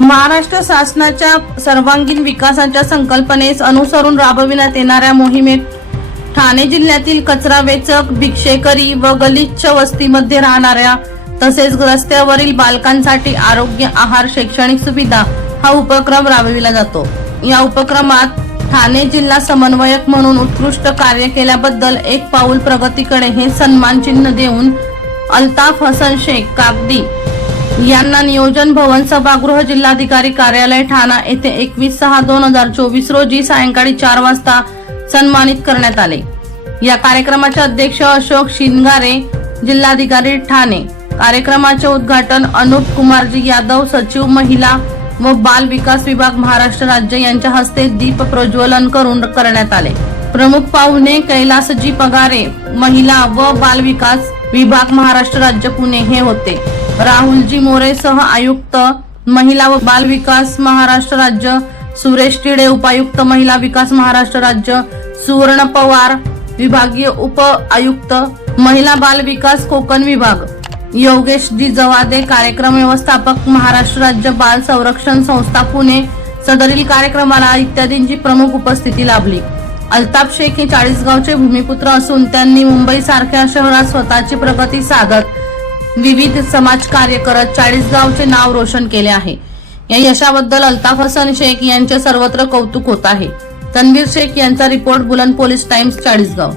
महाराष्ट्र शासनाच्या सर्वांगीण विकासाच्या संकल्पनेस अनुसरून राबविण्यात येणाऱ्या मोहिमेत ठाणे जिल्ह्यातील कचरा वेचक भिक्षेकरी व गलिच्छ वस्तीमध्ये राहणाऱ्या तसेच रस्त्यावरील बालकांसाठी आरोग्य आहार शैक्षणिक सुविधा हा उपक्रम राबविला जातो. या उपक्रमात ठाणे जिल्हा समन्वयक म्हणून उत्कृष्ट कार्य केल्याबद्दल एक पाऊल प्रगतीकडे हे सन्मान चिन्ह देऊन अल्ताफ हसन शेख कागदी यांना नियोजन भवन सभागृह जिल्हाधिकारी कार्यालय ठाणा येथे एकवीस सहा दोन हजार चोवीस रोजी सायंकाळी चार वाजता सन्मानित करण्यात आले. या कार्यक्रमाचे अध्यक्ष अशोक शिंगारे जिल्हाधिकारी ठाणे. कार्यक्रमाचे उद्घाटन अनुप कुमारजी यादव सचिव महिला व बाल विकास विभाग महाराष्ट्र राज्य यांच्या हस्ते दीप प्रज्वलन करून करण्यात आले. प्रमुख पाहुणे कैलासजी पगारे महिला व बाल विकास विभाग महाराष्ट्र राज्य पुणे हे होते. राहुलजी मोरेसह आयुक्त महिला व बाल विकास महाराष्ट्र राज्य सुरेश टिडे उपायुक्त महिला विकास महाराष्ट्र राज्य सुवर्ण पवार विभागीय उप आयुक्त महिला बाल विकास कोकण विभाग योगेश जी जवादे कार्यक्रम व्यवस्थापक महाराष्ट्र राज्य बाल संरक्षण संस्था पुणे सदरील कार्यक्रमाला इत्यादींची प्रमुख उपस्थिती लाभली. अल्ताफ शेख हे चाळीसगावचे भूमिपुत्र असून त्यांनी मुंबई सारख्या शहरात स्वतःची प्रगती साधत विविध समाज कार्य करत चाळीसगावचे नाव रोशन केले आहे. या यशाबद्दल अल्ताफ हसन शेख यांचे सर्वत्र कौतुक होत आहे. तन्वीर शेख यांचा रिपोर्ट बुलंद पोलीस टाइम्स चाळीसगाव.